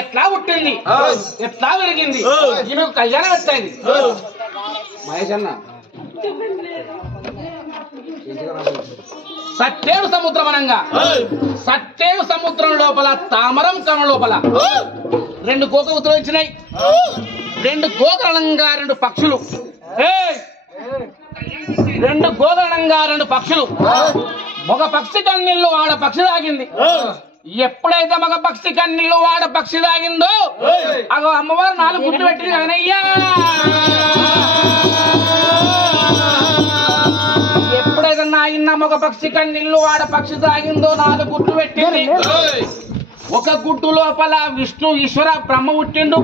ఎట్లా పుట్టింది ఎట్లా పెరిగింది ఈయనకు కళ్యాణం వచ్చాయింది మహేష్ అన్న సట్టేడు సముద్రం అనంగా సట్టేడు సముద్రం లోపల తామరం కణ లోపల రెండు కోకలు ఉత్తరించినాయి రెండు కోకలంగా రెండు పక్షులు రెండు గోదరణంగా రెండు పక్షులు ఒక పక్షి కన్నీళ్ళు ఆడ పక్షి తాగింది ఎప్పుడైతే మగ పక్షి కన్నీళ్ళు వాడ పక్షి తాగిందో అగో అమ్మవారు 4 గుడ్లు పెట్టింది కదనయ్యా ఎప్పుడైతే నాయన్న మగ పక్షి కన్నీళ్ళు వాడ పక్షి తాగిందో 4 గుడ్లు పెట్టింది ఒక గుడ్డు లోపల విష్ణు ఈశ్వర బ్రహ్మ పుట్టిండు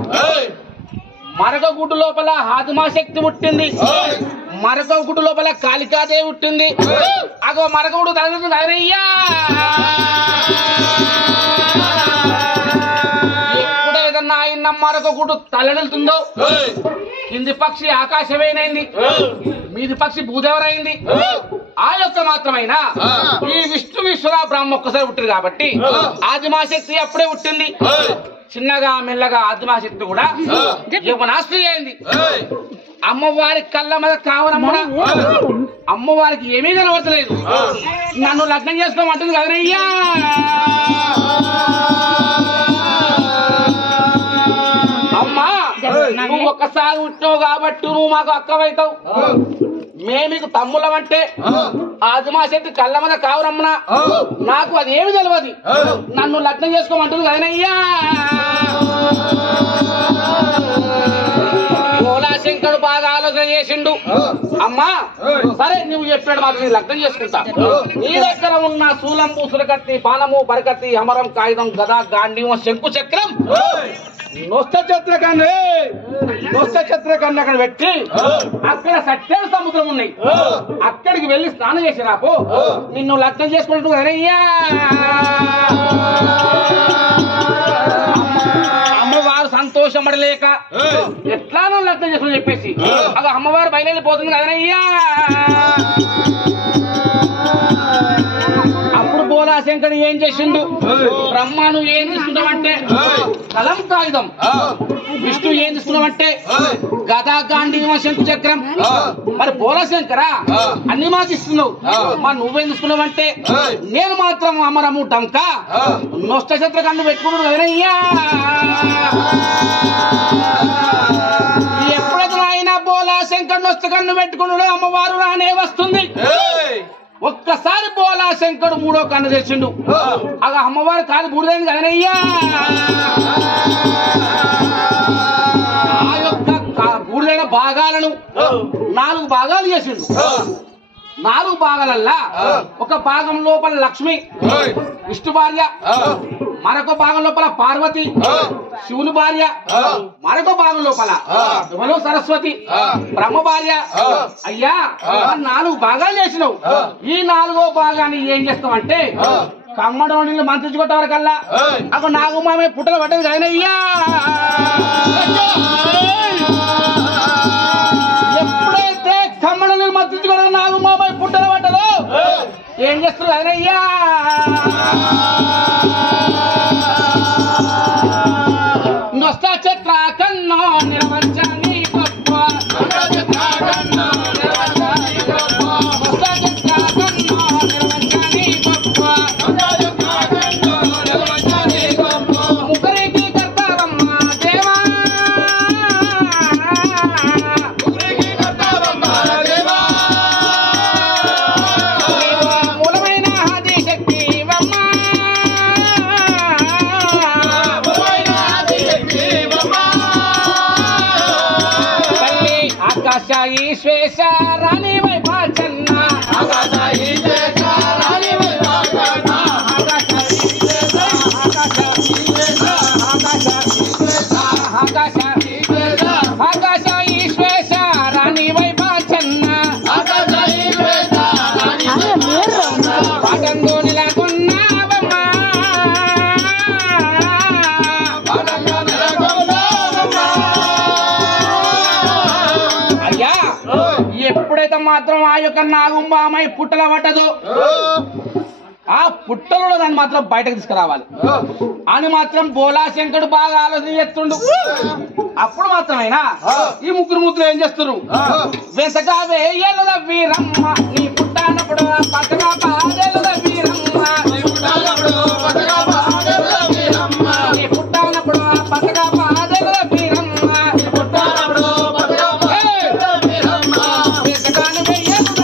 మరొక గుడ్డు లోపల ఆదిమాశక్తి పుట్టింది మరొక గుడ్డు లోపల కాళికాదేవి పుట్టింది అగో మరొక గుడ్డు తగిలింది కదనయ్యా ఎప్పుడైతే నాయన్న మరొక గుడ్డు తలెడుతుందో కింది పక్షి ఆకాశమేనైంది మీది పక్షి భూదేవరైంది ఆ యొక్క మాత్రమైనా ఈ విష్ణువీశ్వర బ్రహ్మ ఒక్కసారి పుట్టింది కాబట్టి ఆదిమాశక్తి అప్పుడే పుట్టింది చిన్నగా మెల్లగా ఆదిమాశక్తి కూడా యవనాస్త్రీ అయింది అమ్మవారి కళ్ళ మీద కావనమ్మ అమ్మవారికి ఏమీ కనబడతలేదు నన్ను లగ్నం చేసుకోమంటుంది కదనయ్యా అమ్మా నువ్వు ఒక్కసారి పుట్టావు కాబట్టి నువ్వు మాకు అక్కవైతావు మేమికు తమ్ముళ్ళమంటే ఆదిమాశక్తి కళ్ళ మీద కావరమ్మనా నాకు అది ఏమి తెలియదు నన్ను లగ్నం చేసుకోమంటుంది కదనయ్యా శంకరుడు బాగా ఆలోచన చేసిండు అమ్మా సరే నువ్వు చెప్పాడు మాకు నేను లగ్నం చేసుకుంటా నీ దగ్గర ఉన్న శూలంబు సురకత్తి బాణము బరకత్తి అమరం కాగితం గదా గాంధీవం శంకు చక్రం నొష్ట చత్రకన్ను అక్కడ పెట్టి అక్కడ సట్టేడు సముద్రం ఉన్నాయి అక్కడికి వెళ్ళి స్నానం చేసి రాపో నిన్ను లగ్నం చేసుకుంటూ కదనయ్యా అమ్మవారు సంతోషపడలేక ఎట్లానో లగ్నం చేసుకుని చెప్పేసి అది అమ్మవారు బయలుదేరిపోతుంది కదనయ్యా అప్పుడు బోలాశంకరుడు ఏం చేసిండు బ్రహ్మ నువ్వు ఏం తీసుకున్నావంటే కలం కాగితం విష్ణు ఏం తీసుకున్నావంటే గదా గాంధీవం శంకు చక్రం మరి బోలాశంకరా అన్ని మాకు ఇస్తున్నావు మరి నువ్వేం తీసుకున్నావంటే నేను మాత్రం అమరము డంక నొష్ట చత్ర కన్ను పెట్టుకున్నాడు కదనయ్యా ఎప్పుడైతే ఆయన బోలాశంకరుడు నొష్ట కన్ను పెట్టుకున్నాడు అమ్మవారు రానే వస్తుంది ఒక్కసారి బోలాశంకరుడు 3వ కన్ను తెచ్చిండు అగ అమ్మవారు కాదు బూడిదైంది కదనయ్యా ఆ యొక్క బూడిదైన భాగాలను 4 భాగాలు చేసిండు 4 భాగాలల్లా ఒక భాగం లోపల లక్ష్మి విష్ణు భార్య మరొక భాగం లోపల పార్వతి శివుని భార్య మరొక భాగం లోపల ఎవరో సరస్వతి బ్రహ్మ భార్య అయ్యా 4 భాగాలు చేసినావు ఈ 4వ భాగాన్ని ఏం చేస్తావంటే కమ్మడం నీళ్ళు మంత్రించుకోవటం వరకల్లా అక్కడ నాగమామే పుట్టలు పట్టదు కదనయ్యా ఎప్పుడైతే కమ్మడం నీళ్ళు మంత్రించుకోవడం నాగమామే పుట్టలు పట్టదో ఏం చేస్తారు కదనయ్యా నొష్ట చత్ర కన్నో నిర్వంచని గొప్ప నొష్ట చత్ర కన్నో నిర్వంచని గొప్ప ముగ్గురికి కర్తారమ్మ దేవా మూలమైన ఆదిశక్తి వమ్మ ఆకాశ ఈశ్వేశ రాణి వైభాచన్న ఆకాశ ఈశ్వేశ రాణి వైభాచన్న ఆకాశ ఈశ్వేశ మాత్రం ఆ యొక్క నాగుంబామై పుట్టల పట్టదు ఆ పుట్టలో దాన్ని మాత్రం బయటకు తీసుకురావాలి అని మాత్రం బోలా శంకరుడు బాగా ఆలోచన చేస్తుండు. అప్పుడు మాత్రమేనా ఈ ముగ్గురు ఏం చేస్తున్నారు? వెసగా వేయలుద వీరమ్మ నీ పుట్టానప్పుడు పచ్చగా పాదేలుద వీరమ్మ నీ పుట్టానప్పుడు పచ్చగా పాదేలుద వీరమ్మ నీ పుట్టానప్పుడు పచ్చగా పాదేలుద వీరమ్మ నీ పుట్టానప్పుడు పచ్చగా పాదేలుద వీరమ్మ వెసగాను వేయలుద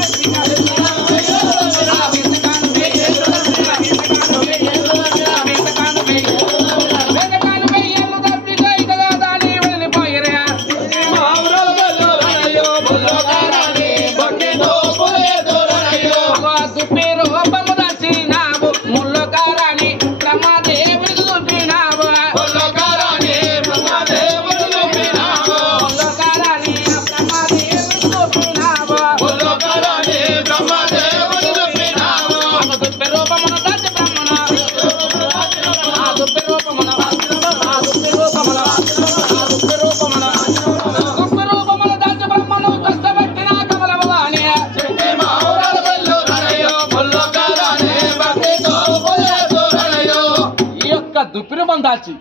దాచి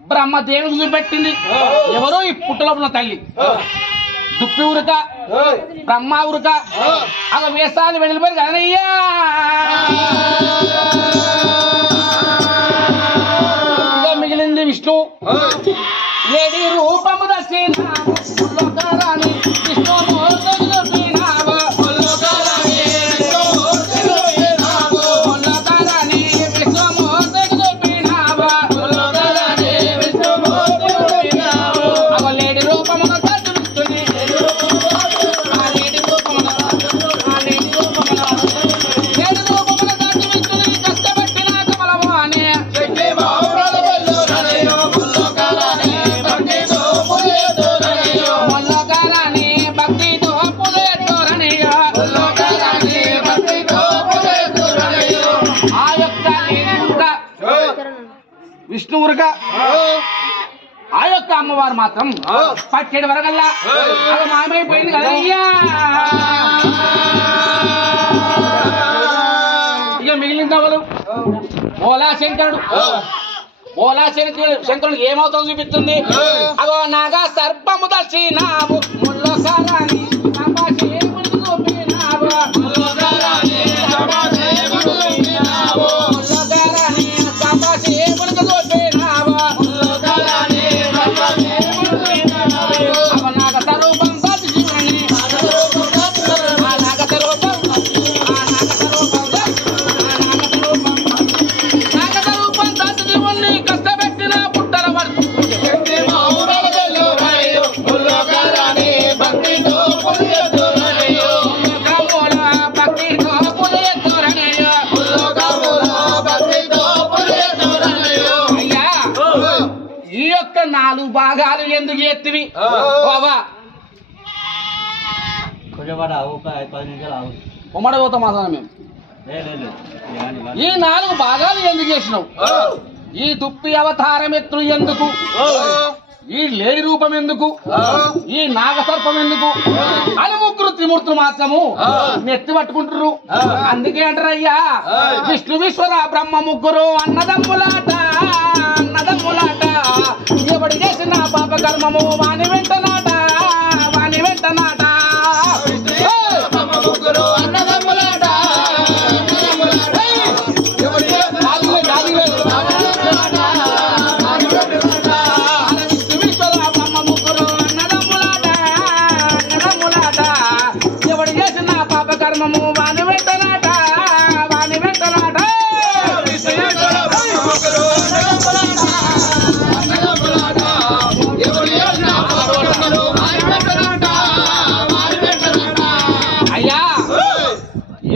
బ్రహ్మదేవునికి చూపెట్టింది. ఎవరో ఈ పుట్టలోపల తల్లి దుప్పి ఉరక బ్రహ్మ ఉరక అలా వేసాలు వెళ్ళిపోయి కదనయ్యా మిగిలింది విష్ణు ఏడి రూపము దర్శినాము విష్ణు విష్ణువురుగా ఆ యొక్క అమ్మవారు మాత్రం పట్టేడు వరకల్లా అది మాయమైపోయింది కదయ్యా. ఇక మిగిలిన వాళ్ళు బోలా శంకరుడు. బోలా శంకరుడు ఏమవుతుందో చూపిస్తుంది. అగో నాగా సర్పము దర్శినాము ముల్లో కాలాన్ని భాగాలు ఎందుకు ఎత్తివి ఉమ్మడిపోతాం మాసాన మేము. ఈ 4 భాగాలు ఎందుకు చేసినావు? ఈ దుప్పి అవతారం ఎత్తులు ఎందుకు? ఈ లేడి రూపం ఎందుకు? ఈ నాగసర్పం ఎందుకు అని ముగ్గురు త్రిమూర్తులు మాత్రము నెత్తి పట్టుకుంటారు. అందుకే అంటారయ్యా విష్ణు విశ్వర బ్రహ్మ ముగ్గురు అన్నదమ్ములాట అన్నదమ్ములాట ఎవడి చేసిన పాప కర్మము వాని వెంటనాట వాని వెంటనాట అన్నదమ్ములాట ఎవడు చేసిన పాప కర్మము వాని వెంటనాట వాని వెంటనాట అయ్యా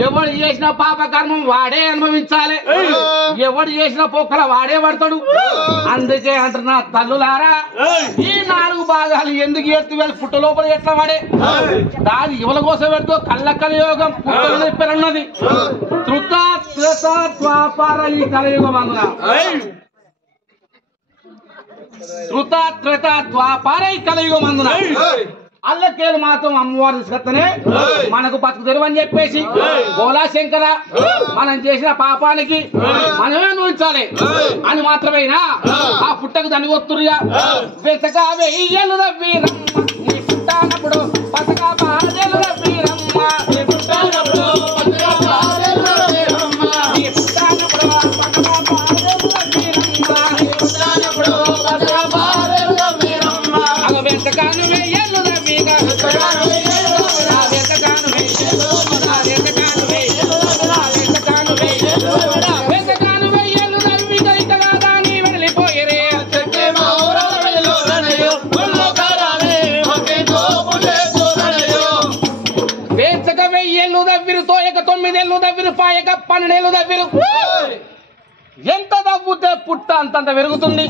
ఎవడు చేసిన పాప కర్మం వాడే అనుభవించాలి. ఎవడు చేసిన పొక్కల వాడే పడతాడు. అందుకే అంటున్నా తల్లులారా ఈ 4 భాగాలు ఎందుకు ఎత్తి పుట్ట లోపల ఎట్లా వాడే దాని ఇవల కోసం పెడుతూ కళ్ళ కలియోగం పుట్టలు చెప్పారన్నది. త్రుతాత్రతాత్వాపార ఈ కలియుగం అన్న త్రుతాత్రతాత్వాపార ఈ కలియుగం అందున అల్లకేలు మాత్రం అమ్మవారు తీసుకొస్తేనే మనకు బతుకు తెరువు అని చెప్పేసి బోలా శంకర మనం చేసిన పాపానికి మనమే అనుభవించాలి అని మాత్రమేనా ఆ పుట్టకు దాన్ని ఒత్తురుగా వెతగా వెయ్యలు రవ్వీరమ్మ నీ పుట్టానప్పుడు పతగా బాధలు రవ్వీరమ్మ నీ పుట్టానప్పుడు పతగా బాధలు రవ్వీరమ్మ నీ పుట్టానప్పుడు పతగా బాధలు రవ్వీరమ్మ నీ పుట్టానప్పుడు పతగా బాధలు రవ్వీరమ్మ అగ వెతగాను వెయ్యలు రవ్వీగా వెతగాను వెయ్యలు వెతగాను వెయ్యలు వెతగాను వెయ్యలు వెతగాను వెయ్యలు వెతగాను వెయ్యలు రవ్వీగా ఇకగా దాని వెళ్ళిపోయిరే చెట్టే మావురాలయో రనయో ఉల్లోకారాలే ఒకేతో పులేతోరనయో వేతక వెయ్యలు దవ్విరుతో ఇక 9 ఏళ్ళు దవ్విరు పాయక 12 ఏళ్ళు దవ్విరు ఎంత దవ్వుతే పుట్ట అంతంత పెరుగుతుంది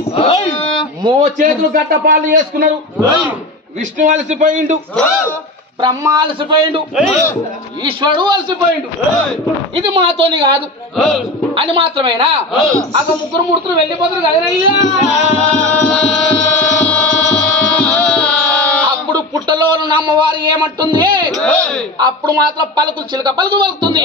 మో చేతులు గట్టపాలు చేసుకున్నారు విష్ణు అలసిపోయిండు బ్రహ్మ అలసిపోయిండు ఈశ్వరుడు అలసిపోయిండు ఇది మాతోని కాదు అని మాత్రమేనా అక ముగ్గురు మూర్తులు వెళ్ళిపోతారు కదనయ్యా అప్పుడు పుట్టలో అమ్మవారు ఏమంటుంది అప్పుడు మాత్రం పలుకులు చిలక పలుకు పలుకుతుంది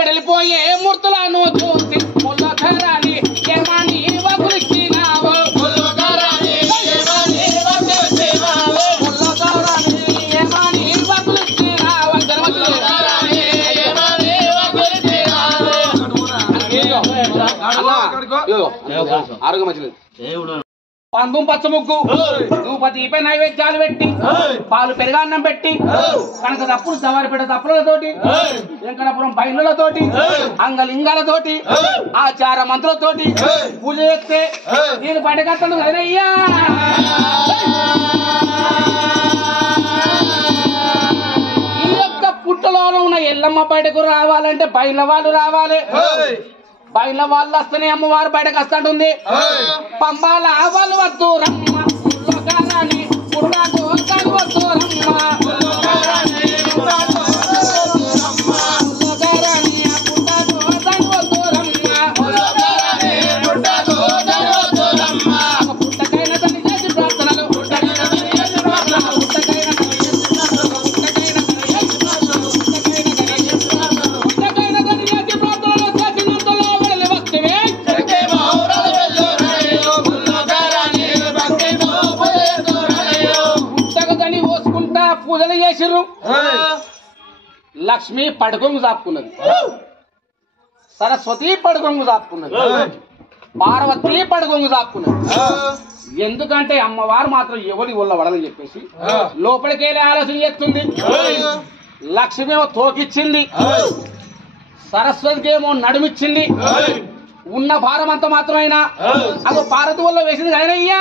వెళ్ళిపోయే మూర్తులను చూసి ముల్లధరాని ఏమని వగులిచ్చినావు ముల్లధరాని ఏమని వగులిచ్చినావు ముల్లధరాని ఏమని వగులిచ్చినావు ముల్లధరాని ఏమని వగులిచ్చినావు ఆరోగ్య మంచిది పందం పచ్చ ముగ్గు ధూపదీప నైవేద్యాలు పెట్టి పాలు పెరగాన్నం పెట్టి కనుక తప్పులు సవారిపేట తప్పులతోటి వెంకటపురం బయలులతోటి అంగలింగాలతోటి ఆచార మంత్రులతోటి పూజ చేస్తే నేను పడగట్టను కదనయ్యా ఈ యొక్క పుట్టలోనే ఉన్న ఎల్లమ్మ బయటకు రావాలంటే బయల వాళ్ళు రావాలి బయట వాళ్ళు వస్తేనే అమ్మవారు బయటకు వస్తుంటుంది పంబాల వాళ్ళు వద్దు రమ్మ పుల్లగారాని పుట్టాకు వద్దు రమ్మ పుల్లగారాని పుట్టాకు వద్దు రమ్మ పుట్టకైన తల్లి చేసి ప్రార్థనలు పుట్టకైన తల్లి చేసి ప్రార్థనలు పూజలు చేసిర్రు లక్ష్మి పడకొంగు చాపుకున్నది సరస్వతి పడకొంగు చాపుకున్నది పార్వతి పడకొంగు చాపుకున్నది ఎందుకంటే అమ్మవారు మాత్రం ఎవరి ఒళ్ళ వడలని చెప్పేసి లోపలికెళ్ళి ఆలోచన చేస్తుంది లక్ష్మి ఏమో తోకిచ్చింది సరస్వతికి ఏమో నడుమిచ్చింది ఉన్న భారం అంత మాత్రమైనా అది పార్వతి వల్ల వేసింది కదనయ్యా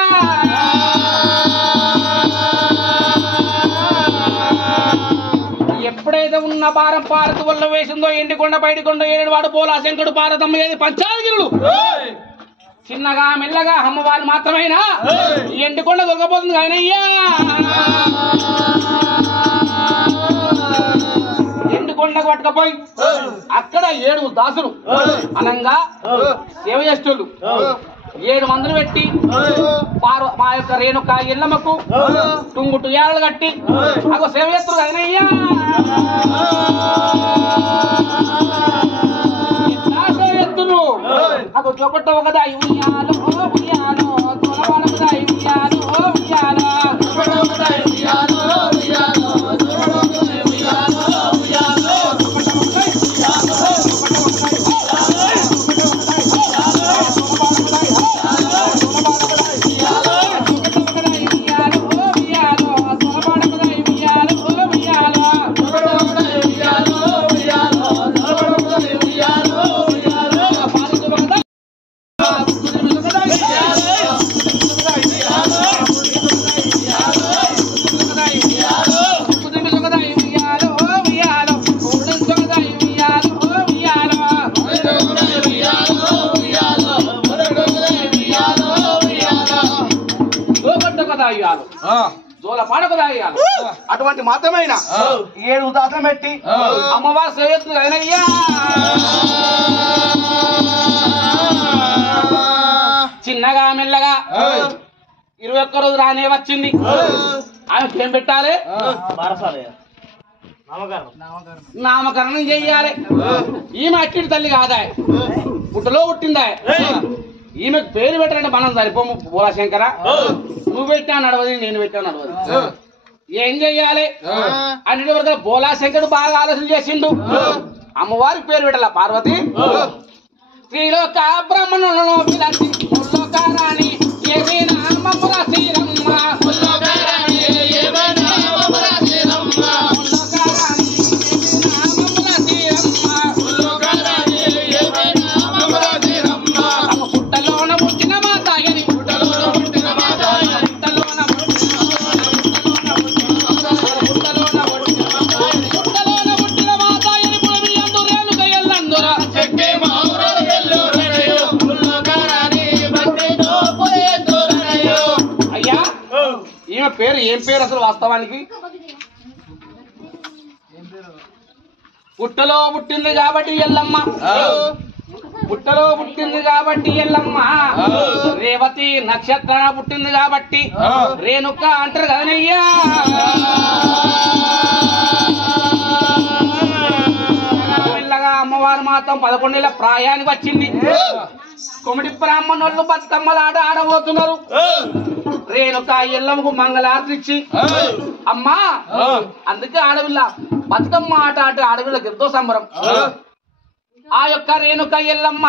ఎప్పుడైతే ఉన్న భారం పార్వతి వల్ల వేసిందో ఎండికొండ బయటికొండ ఏడువాడు పోలా శంకుడు పార్వతమ్మ ఏది పంచాగిరులు చిన్నగా మెల్లగా అమ్మవారు మాత్రమైనా ఎండికొండ దొరకపోతుంది కానయ్యా ఎండికొండకు పట్టుకపోయి అక్కడ 7 దాసులు అనంగా సేవ చేసేటోళ్ళు 7 మందులు పెట్టి మా యొక్క రేణుక ఎల్లమ్మకు టుంగుటు ఏళ్ళు కట్టి అగో సేవ చేస్తారు కదనయ్యా సేవ చేస్తున్నారు అగో చొకట ఒకదా ఉయ్యాలో ఉయ్యాలో తొలవాడ ఒకదా ఉయ్యాలో ఉయ్యాలో అటువంటి మాత్రమైన 7 దాసం పెట్టి అమ్మవారు సేవెత్తుంది కదనయ్యా చిన్నగా మెల్లగా 21 రోజు రానే వచ్చింది ఆమెకి ఏం పెట్టాలి? నామకరణం చెయ్యాలి. ఈమె అట్టిడి తల్లి కాదా, పుట్టలో పుట్టిందా. ఈమెకు పేరు పెట్టాలంటే మనం సరిపోము. బోలాశంకర నువ్వు పెట్టా నడవది, నేను పెట్టా నడవది. ఏం చెయ్యాలి అన్నిటి వరకు బోలాశంకరుడు బాగా ఆలోచన చేసిండు. అమ్మవారికి పేరు పెట్టాల పార్వతి. శ్రీలోక బ్రహ్మణులను పిలచి ముల్లోక రాణి ఏమైనా మమ్ముల శ్రీరమ్మ. పేరు ఏం పేరు అసలు వాస్తవానికి? పుట్టలో పుట్టింది కాబట్టి ఎల్లమ్మ. పుట్టలో పుట్టింది కాబట్టి ఎల్లమ్మ. రేవతి నక్షత్రాన పుట్టింది కాబట్టి రేణుక అంటారు కదనయ్యా. మెల్లగా అమ్మవారు మాత్రం 11 ఏళ్ల ప్రాయానికి వచ్చింది. కొమిడి బ్రాహ్మణులు బతుకమ్మలాట ఆడబోతున్నారు. రేణుక ఎల్లమ్మకు మంగళారతి ఇచ్చి అమ్మా, అందుకే ఆడవిల్ల బతుకమ్మ ఆట అంటే ఆడవిళ్ళకి ఎంతో సంబరం. ఆ యొక్క రేణుక ఎల్లమ్మ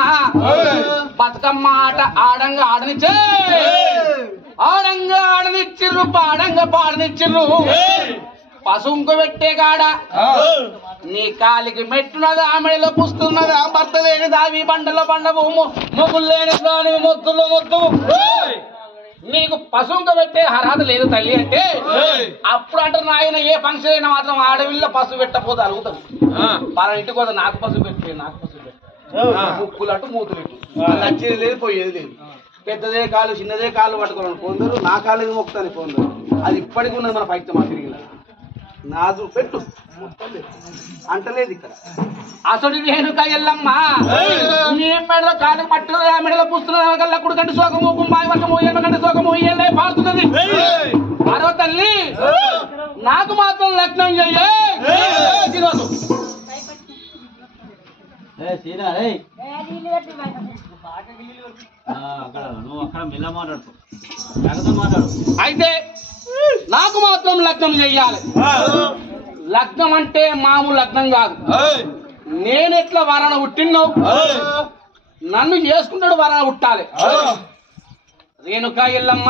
బతుకమ్మ ఆట ఆడంగా ఆడనిచ్చే, ఆడంగా ఆడనిచ్చిర్రు, పాడంగా పాడనిచ్చిర్రు. పశువుకు పెట్టే కాడ నీ కాలికి మెట్టున్నదా, ఆమెలో పుస్తున్నదా, భర్త లేని దావి బండలో బండవు, మొగులు లేని దాని మొత్తులో మొత్తు. నీకు పశువుకు పెట్టే అర్హత లేదు తల్లి అంటే అప్పుడు అంటారు నాయన ఏ ఫంక్షన్ అయినా మాత్రం ఆడవిల్ల పశువు పెట్టకపోతే అడుగుతాడు. మన ఇంటికి పోతే నాకు పశువు పెట్టే, నాకు పశువు పెట్టే, ముక్కులు అటు మూతులు ఇటు, వచ్చేది లేదు పోయేది లేదు. పెద్దదే కాలు చిన్నదే కాలు పట్టుకోవాలని పొందరు, నా కాలు మొక్కుతాను పొందరు. అది ఇప్పటికి ఉన్నది మన పైకి మా తిరిగి నాదు పెట్టు అంటలేదు ఇక్కడ. అసలు రేణుక ఎల్లమ్మ నీ మెడలో కాలు పట్టుకున్నది, ఆ మెడలో పుస్తున్నది, కళ్ళకుడు కంటి శోకము, కుంభాయి వర్షము, ఏమ కంటి శోకము ఇయ్యలే పాడుతున్నది. మరో తల్లి నాకు మాత్రం లగ్నం చెయ్యి. అయితే నాకు మాత్రం లగ్నం చెయ్యాలి. లగ్నం అంటే మామూలు లగ్నం కాదు. నేనెట్లా వరణ పుట్టినో నన్ను చేసుకుంటాడు వరణ పుట్టాలి. రేణుక ఎల్లమ్మ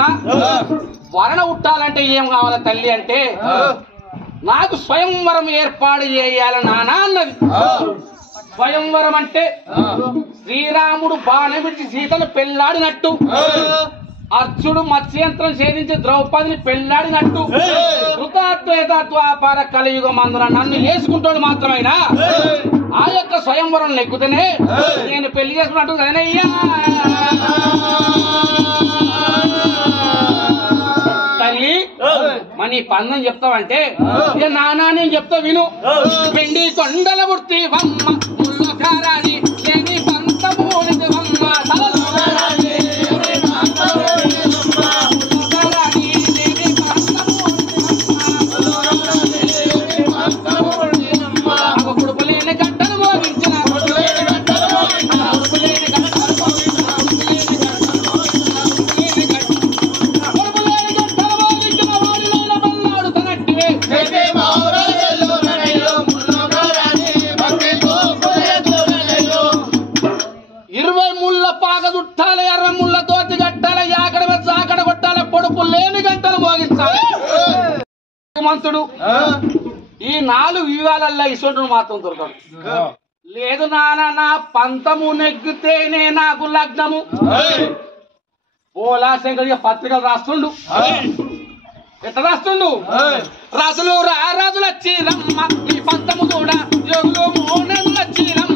వరణ పుట్టాలంటే ఏం కావాలి తల్లి అంటే నాకు స్వయంవరం ఏర్పాటు చేయాలి నానా అన్నది. స్వయంవరం అంటే శ్రీరాముడు బాణం విడిచి సీతను పెళ్లాడినట్టు, అర్జునుడు మత్స్యంత్రం ఛేదించి ద్రౌపదిని పెళ్లాడినట్టు కృతాత్వేతత్వాపార కలియుగం అందున నన్ను వేసుకుంటాడు మాత్రమైనా ఆ యొక్క స్వయంవరం లెక్కుతేనే నేను పెళ్లి చేసుకున్నట్టు కదనయ్యా. తల్లి మన పందం చెప్తావంటే నానా నేను చెప్తా విను. పెండి కొండల బుర్తి వమ్మ ముల్లకారాని లేని పంతము వమ్మ మంతుడు. ఈ 4 యుగాలల్లో ఇసొంటును మాత్రం దొరకడు. లేదు నానా నా పంతము నెగ్గితేనే నాకు లగ్నము. పోలాశంకర్ పత్రికలు రాస్తుండు. ఎట్లా రాస్తుండు? రాజులు రాజులు వచ్చి రమ్మ ఈ పంతము కూడా యోగులు మోనలు వచ్చి రమ్మ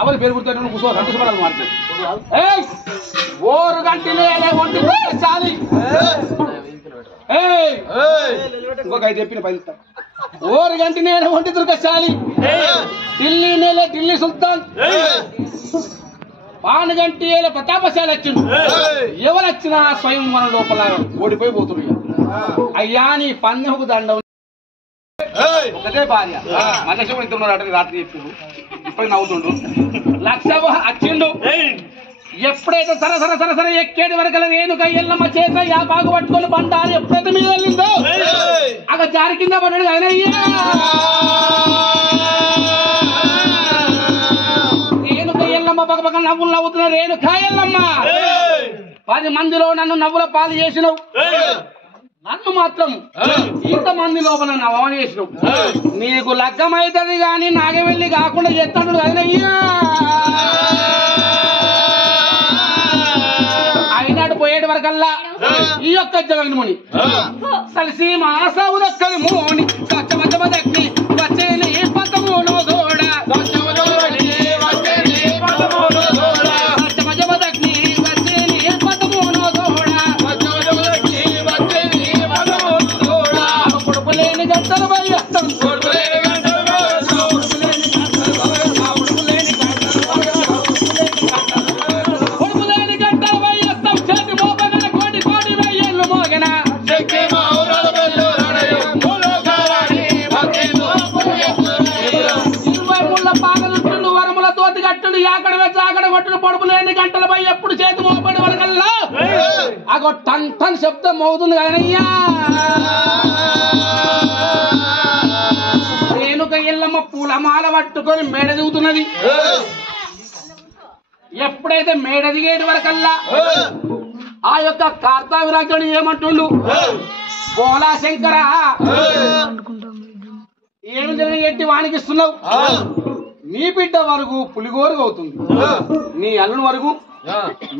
అవలు పేరు గుర్తు కూర్చో సంతోషపడాలి మాట్లాడు ఓరు గంటలే ఒంటి చాలి ఇంకొక ఐదు చెప్పిన పది ఓరు గంటి నేల ఒంటి దుర్గశాలి ఢిల్లీ నేల ఢిల్లీ సుల్తాన్ పానుగంటి ఏల ప్రతాపశాలి వచ్చిండు ఎవరు వచ్చినా స్వయం మన లోపల ఓడిపోయి పోతున్నాయి అయ్యా నీ పందెంకు దండం ఒకటే భార్య మధ్య ఇంటున్నాడు రాత్రి చెప్పిండు ఇప్పుడు నవ్వుతుండు లక్ష వచ్చిండు ఎప్పుడైతే సరసర ఎక్కేది వరకల రేణుక ఎల్లమ్మ చేత యా బాగు పట్టుకొని బండారు ఎప్పుడైతే మీద వెళ్ళిందో అక్కడ జారి కింద పడ్డాడు ఆయన రేణుక ఎల్లమ్మ పక్కపక్క నవ్వులు నవ్వుతున్నా రేణుక ఎల్లమ్మ 10 మందిలో నన్ను నవ్వుల పాలు చేసినావు నన్ను మాత్రం ఇంతమంది లోపల నవ్వని చేసినావు నీకు లగ్గమైతుంది గాని నాగవెల్లి కాకుండా ఎత్తాడు అదనయ్యా అయినాడు పోయేటి వరకల్లా ఈ యొక్క జగన్ముని కలిసి మాసావు దక్కని మోని దక్కి వచ్చేని పదమూడు దూడ కొడుకులేని గంటలు బయస్తం పడుపులేని గంటలపై ఎప్పుడు చేతి మోపడి వరకల్లా అగో టన్ టన్ శబ్దం అవుతుంది కానయ్యా రేణుక ఎల్లమ్మ పూలమాల పట్టుకొని మేడ దిగుతున్నది ఎప్పుడైతే మేడ దిగేటి వరకల్లా ఆ యొక్క కార్తావిరాజుడు ఏమంటుండు పోలా శంకర ఏమి జరిగి వానికిస్తున్నావు నీ బిడ్డ వరకు పులిగోరుగా అవుతుంది నీ అల్లుని వరకు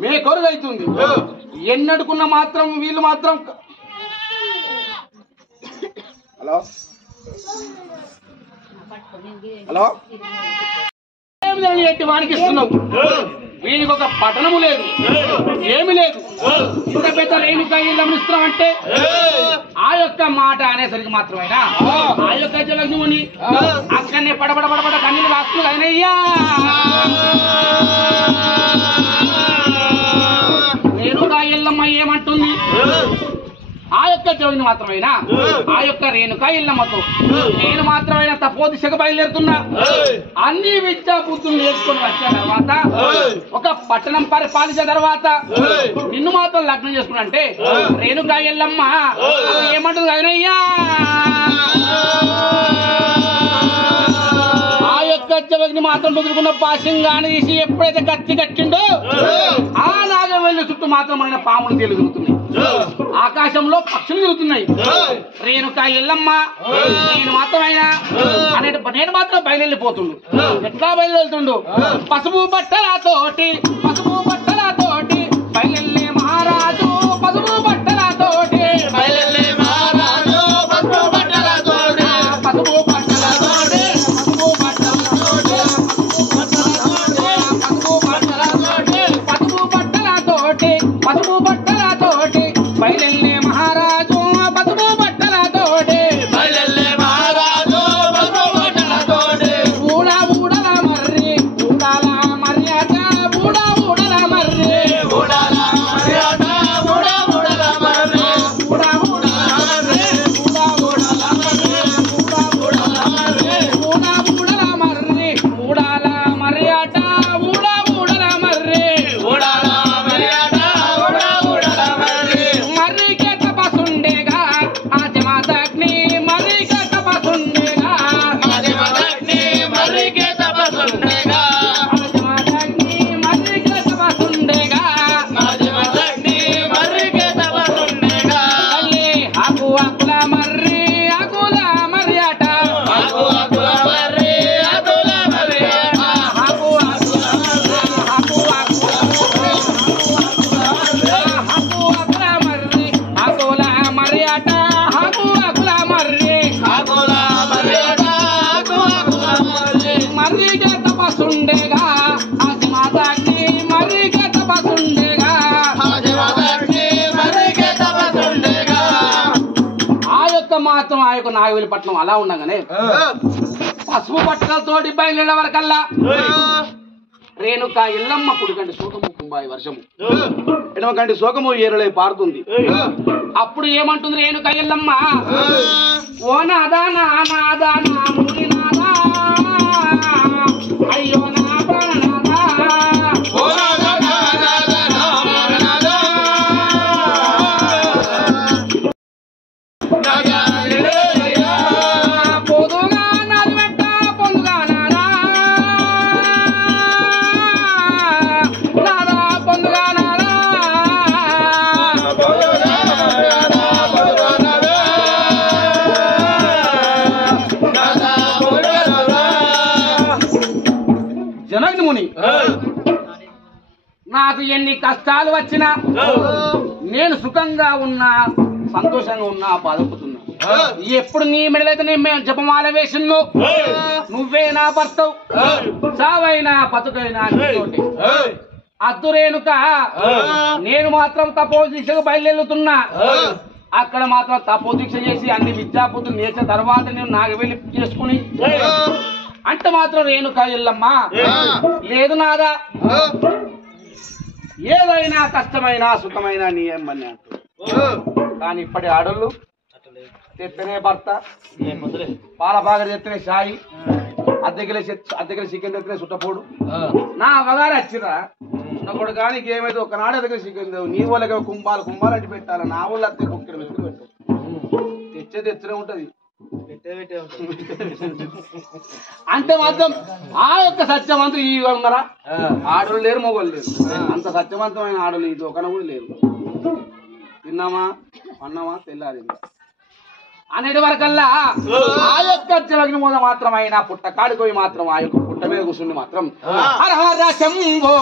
మేకొరుగు అవుతుంది ఎన్నడుకున్న మాత్రం వీళ్ళు మాత్రం హలో హలో ఏమి వానికి ఇస్తున్నావు వీనికి ఒక పట్టణము లేదు ఏమి లేదు ఇంత పెద్ద రేణుక ఇళ్ళని ఇస్తున్నామంటే ఆ యొక్క మాట అనేసరికి మాత్రమేనా ఆ యొక్క జలగ్ని అక్కడనే పడబడ కన్నీళ్ళు రాస్తుంది అయినయ్యా రేణుక ఇళ్ళమ్మ ఏమంటుంది ఆ యొక్క జోగిని మాత్రమైనా ఆ యొక్క రేణుక ఇళ్ళమ్మతో నేను మాత్రమైనా తపోదిశకు బయలుదేరుతున్నా అన్ని విద్యా బుద్ధులు నేర్చుకొని వచ్చిన తర్వాత ఒక పట్టణం పరిపాలించిన తర్వాత నిన్ను మాత్రం లగ్నం చేసుకున్నంటే రేణుక ఇళ్ళమ్మ ఏమంటుంది అయినయ్యా ఆ యొక్క జోగిని మాత్రం బుదురుకున్న పాశంగాని తీసి ఎప్పుడైతే కత్తి కట్టిండో ఆ నాగవెల్లి చుట్టూ మాత్రమైన పాములు తిరుగుతున్నాయి ఆకాశంలో పక్షులు తిరుగుతున్నాయి రేణుక ఎల్లమ్మ నేను మాత్రమైనా నేను మాత్రం బయలుపోతుండు ఎట్లా బయలుతుండు పసుపు బట్టలతోటి బయలుల్లి మహారాజు పసుపు బట్టలతోటి బయలుల్లి మహారాజు పసుపు బట్టలతోటి పసుపు బట్టలతోటి బయలుల్లి మహారాజు పసుపు బట్టలతోటి ఊడల మర్రి ఊడల మర్యాద ఊడల మర్రి నాగవెలిపట్నం అలా ఉండగానే పసుపు పట్టలతోటి బయలుదేర వరకల్లా రేణుక ఎల్లమ్మ కుడికంటి శోకము కుంభాయి వర్షము ఎడమకంటి శోకము ఏరులై పారుతుంది. అప్పుడు ఏమంటుంది రేణుక ఎల్లమ్మ, ఓ నాదా నాదా నా ముని నాదా, అయ్యో నా ప్రాణనాదా, ఓ నాదా నాదా నా ముని నాదా, పొదుగా నాది వెంట పొందుగా నాదా, నాదా పొందుగా నాదా, జనక ముని నాకు ఎన్ని కష్టాలు వచ్చినా నేను సుఖంగా ఉన్నా సంతోషంగా ఉన్నా బాధపడుతున్నా. ఎప్పుడు నీ మెడలైతే నేను జపమాల వేసిన్నో నువ్వే నా భర్తవు, చావైనా బతుకైనా నీతోటి. అద్దు రేణుక నేను మాత్రం తపోదీక్షకు బయలుదేరుతున్నా. అక్కడ మాత్రం తపోదీక్ష చేసి అన్ని విద్యాబుద్ధులు నేర్చిన తర్వాత నేను నాగవెల్లి చేసుకుని అంటే మాత్రం రేణుక ఎల్లమ్మ లేదు నాదా, ఏదైనా కష్టమైనా సుఖమైనా నీ ఏమని అంటూ. కానీ ఇప్పటి ఆడోళ్ళు తెత్తనే భర్త, పాల బాగా తెత్తనే షాయి, అద్దెకి చికెన్ తెత్తనే సుట్టపోడు. నా అవగారు వచ్చిరా సుట్టపోడు కానీ ఏమైతే ఒకనాడు అద్దెకి చికెన్ నీ వాళ్ళకి కుంభాలు అంటే పెట్టాలి, నా వాళ్ళు అద్దె కుక్కలు మెతుకులు పెట్టు, తెచ్చనే ఉంటది. అంటే మాత్రం ఆ యొక్క సత్యవంతులు ఈ ఉన్నారా, ఆడలు లేరు మొగలు లేరు, అంత సత్యవంతమైన ఆడలు ఇది ఒకన కూడా లేరు. తిన్నామా అన్నామా తెల్లారి అనేది వరకల్లా ఆ యొక్క జలగ్ని మూల మాత్రం అయినా పుట్ట కాడిపోయి మాత్రం ఆ యొక్క పుట్ట మీద కూర్చుని మాత్రం హర హర శంభో